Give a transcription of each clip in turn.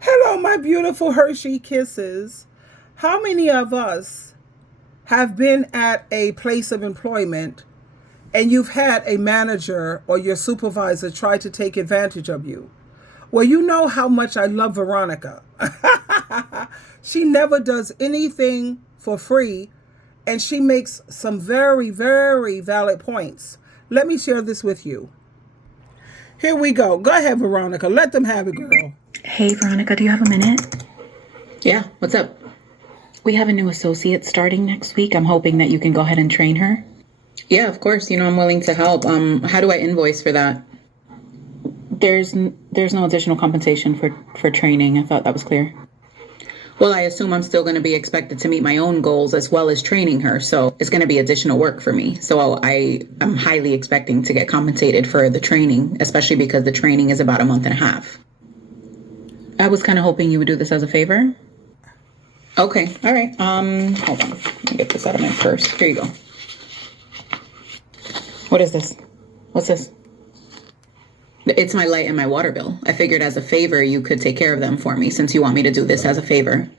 Hello, my beautiful Hershey Kisses. How many of us have been at a place of employment and you've had a manager or your supervisor try to take advantage of you? Well, you know how much I love Veronica. She never does anything for free, and she makes some very, very valid points. Let me share this with you. Here we go. Go ahead, Veronica. Let them have it, girl. Hey, Veronica, do you have a minute? Yeah, what's up? We have a new associate starting next week. I'm hoping that you can go ahead and train her. Yeah, of course. I'm willing to help. How do I invoice for that? There's no additional compensation for training. I thought that was clear. Well, I assume I'm still going to be expected to meet my own goals as well as training her. So it's going to be additional work for me. So I'm highly expecting to get compensated for the training, especially because the training is about a month and a half. I was kind of hoping you would do this as a favor. Okay. All right. Hold on. Let me get this out of my purse. Here you go. What is this? What's this? It's my light and my water bill. I figured as a favor, you could take care of them for me since you want me to do this as a favor.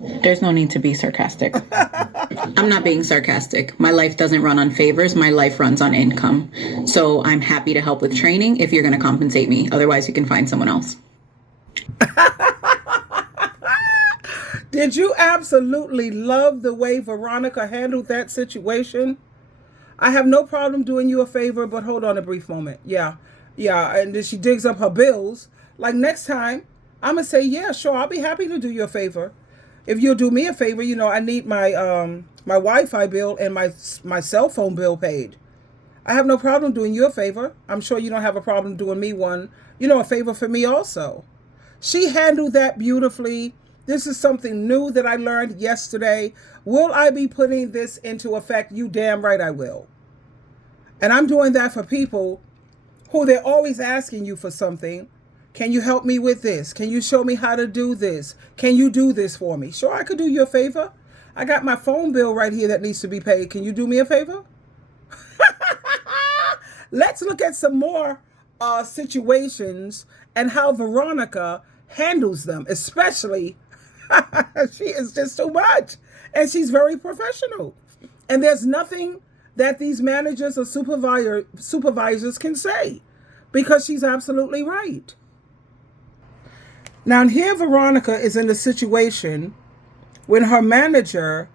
There's no need to be sarcastic. I'm not being sarcastic. My life doesn't run on favors. My life runs on income. So I'm happy to help with training if you're going to compensate me. Otherwise, you can find someone else. Did you absolutely love the way Veronica handled that situation? I have no problem doing you a favor, but hold on a brief moment. Yeah. And then she digs up her bills. Like next time, I'm going to say, yeah, sure, I'll be happy to do you a favor. If you'll do me a favor, I need my my Wi-Fi bill and my cell phone bill paid. I have no problem doing you a favor. I'm sure you don't have a problem doing me one, a favor for me also. She handled that beautifully. This is something new that I learned yesterday. Will I be putting this into effect? You damn right I will. And I'm doing that for people who they're always asking you for something. Can you help me with this? Can you show me how to do this? Can you do this for me? Sure, I could do you a favor. I got my phone bill right here that needs to be paid. Can you do me a favor? Let's look at some more situations and how Veronica handles them, especially she is just too much. And she's very professional. And there's nothing that these managers or supervisors can say because she's absolutely right. Now, here Veronica is in a situation when her manager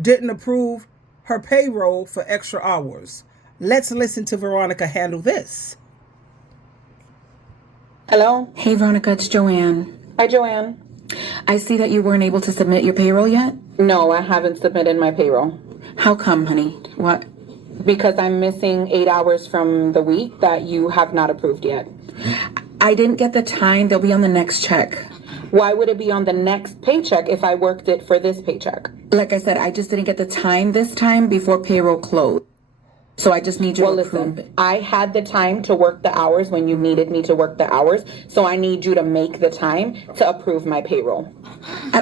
didn't approve her payroll for extra hours. Let's listen to Veronica handle this. Hello? Hey, Veronica, it's Joanne. Hi, Joanne. I see that you weren't able to submit your payroll yet. No, I haven't submitted my payroll. How come, honey? What? Because I'm missing 8 hours from the week that you have not approved yet. I didn't get the time. They'll be on the next check. Why would it be on the next paycheck if I worked it for this paycheck? Like I said, I just didn't get the time this time before payroll closed. So I just need you to approve it. I had the time to work the hours when you needed me to work the hours. So I need you to make the time to approve my payroll.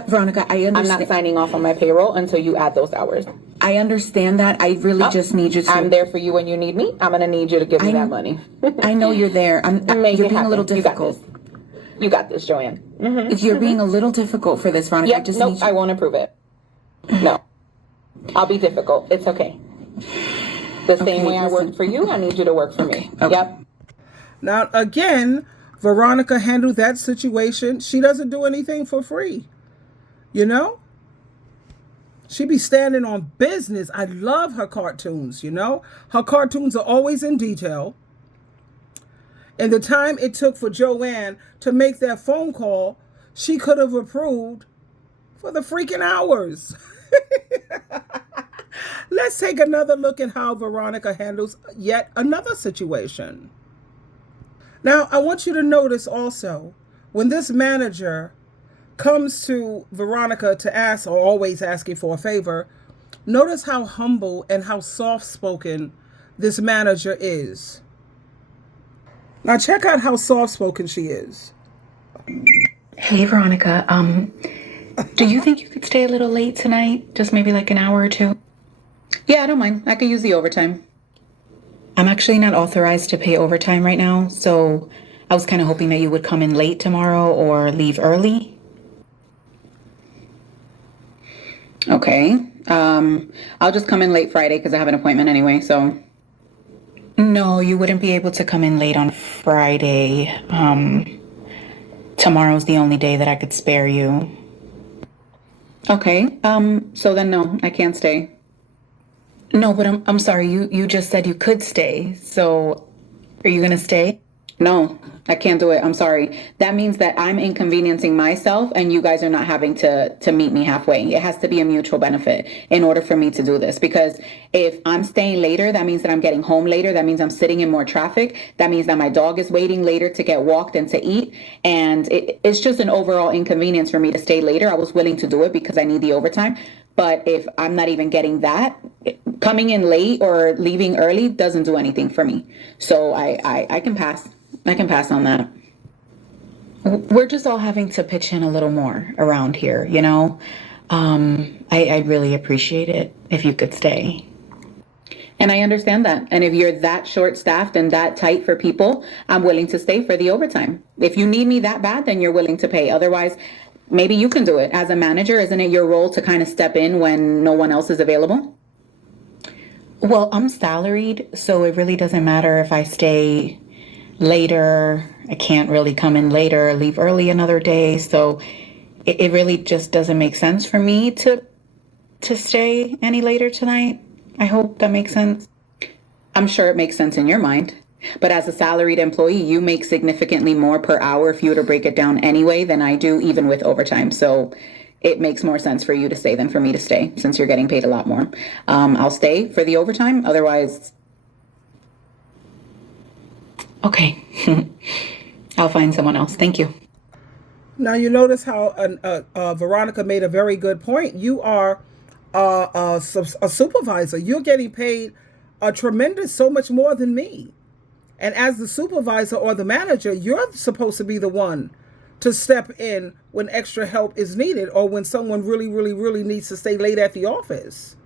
Veronica, I understand. I'm not signing off on my payroll until you add those hours. I understand that. I really just need you to. I'm there for you when you need me. I'm going to need you to give me that money. I know you're there. You're being a little difficult. You got this, Joanne. Mm-hmm. You're being a little difficult for this, Veronica. Yep, I won't approve it. No. I'll be difficult. It's okay. The same way I work for you, I need you to work for me. Okay. Yep. Now, again, Veronica handled that situation. She doesn't do anything for free. She be standing on business. I love her cartoons, Her cartoons are always in detail. And the time it took for Joanne to make that phone call, she could have approved for the freaking hours. Let's take another look at how Veronica handles yet another situation. Now, I want you to notice also, when this manager comes to Veronica to ask, or always asking for a favor, notice how humble and how soft-spoken this manager is. Now, check out how soft-spoken she is. Hey, Veronica, do you think you could stay a little late tonight? Just maybe like an hour or two? Yeah, I don't mind. I could use the overtime. I'm actually not authorized to pay overtime right now, so I was kind of hoping that you would come in late tomorrow or leave early. Okay. I'll just come in late Friday because I have an appointment anyway, so. No, you wouldn't be able to come in late on Friday. Tomorrow's the only day that I could spare you. Okay. So then no, I can't stay. No, but I'm sorry. You just said you could stay. So are you gonna stay? No, I can't do it. I'm sorry. That means that I'm inconveniencing myself and you guys are not having to meet me halfway. It has to be a mutual benefit in order for me to do this. Because if I'm staying later, that means that I'm getting home later. That means I'm sitting in more traffic. That means that my dog is waiting later to get walked and to eat. And it's just an overall inconvenience for me to stay later. I was willing to do it because I need the overtime. But if I'm not even getting that, coming in late or leaving early doesn't do anything for me. So I can pass. I can pass on that. We're just all having to pitch in a little more around here, you know? I really appreciate it if you could stay. And I understand that. And if you're that short-staffed and that tight for people, I'm willing to stay for the overtime. If you need me that bad, then you're willing to pay. Otherwise, maybe you can do it. As a manager, isn't it your role to kind of step in when no one else is available? Well, I'm salaried, so it really doesn't matter if I stay later. I can't really come in later, leave early another day. So it really just doesn't make sense for me to stay any later tonight. I hope that makes sense. I'm sure it makes sense in your mind. But as a salaried employee, you make significantly more per hour if you were to break it down anyway than I do, even with overtime. So it makes more sense for you to stay than for me to stay, since you're getting paid a lot more. I'll stay for the overtime. Otherwise, okay. I'll find someone else. Thank you. Now, you notice how Veronica made a very good point. You are a supervisor. You're getting paid a tremendous, so much more than me. And as the supervisor or the manager, you're supposed to be the one to step in when extra help is needed or when someone really, really, really needs to stay late at the office.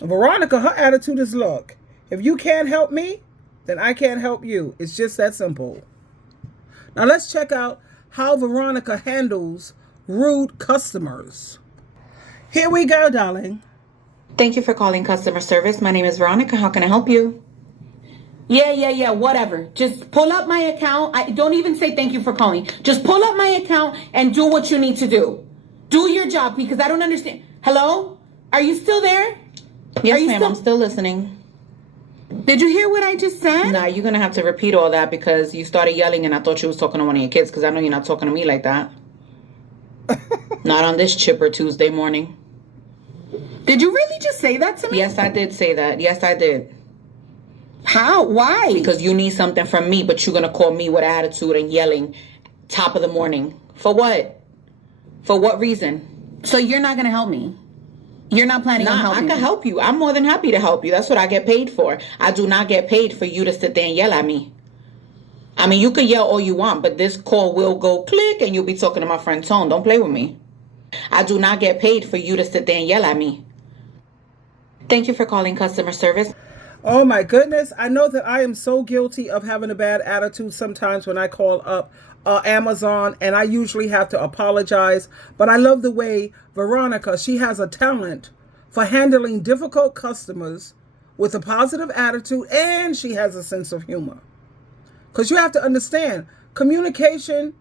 Veronica, her attitude is, look, if you can't help me, then I can't help you. It's just that simple. Now let's check out how Veronica handles rude customers. Here we go, darling. thank you for calling customer service. My name is Veronica. How can I help you? Yeah, whatever. Just pull up my account. I don't even say thank you for calling. Just pull up my account and do what you need to do. Do your job because I don't understand. Hello? Are you still there? Yes, ma'am. I'm still listening. Did you hear what I just said? Nah, you're going to have to repeat all that because you started yelling and I thought you was talking to one of your kids because I know you're not talking to me like that. Not on this chipper Tuesday morning. Did you really just say that to me? Yes, I did say that. Yes, I did. How? Why? Because you need something from me, but you're going to call me with attitude and yelling top of the morning. For what? For what reason? So you're not going to help me? You're not planning on helping me? I can help you. I'm more than happy to help you. That's what I get paid for. I do not get paid for you to sit there and yell at me. I mean, you can yell all you want, but this call will go click and you'll be talking to my friend Tone. Don't play with me. I do not get paid for you to sit there and yell at me. Thank you for calling customer service. Oh my goodness. I know that I am so guilty of having a bad attitude sometimes when I call up Amazon, and I usually have to apologize. But I love the way Veronica, she has a talent for handling difficult customers with a positive attitude, and she has a sense of humor. Because you have to understand, communication,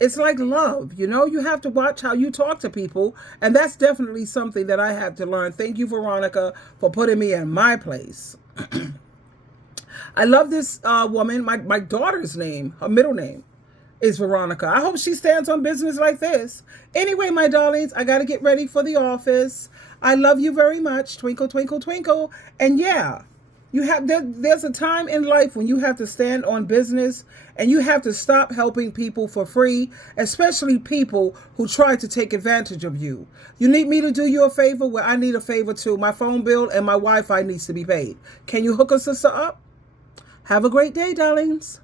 it's like love, you know? You have to watch how you talk to people, and that's definitely something that I had to learn. Thank you, Veronica, for putting me in my place. I love this woman. My daughter's name, her middle name, is Veronica. I hope she stands on business like this. Anyway, my darlings, I got to get ready for the office. I love you very much. Twinkle, twinkle, twinkle. And yeah, there's a time in life when you have to stand on business and you have to stop helping people for free, especially people who try to take advantage of you. You need me to do you a favor? Well, I need a favor too. My phone bill and my Wi-Fi needs to be paid. Can you hook a sister up? Have a great day, darlings.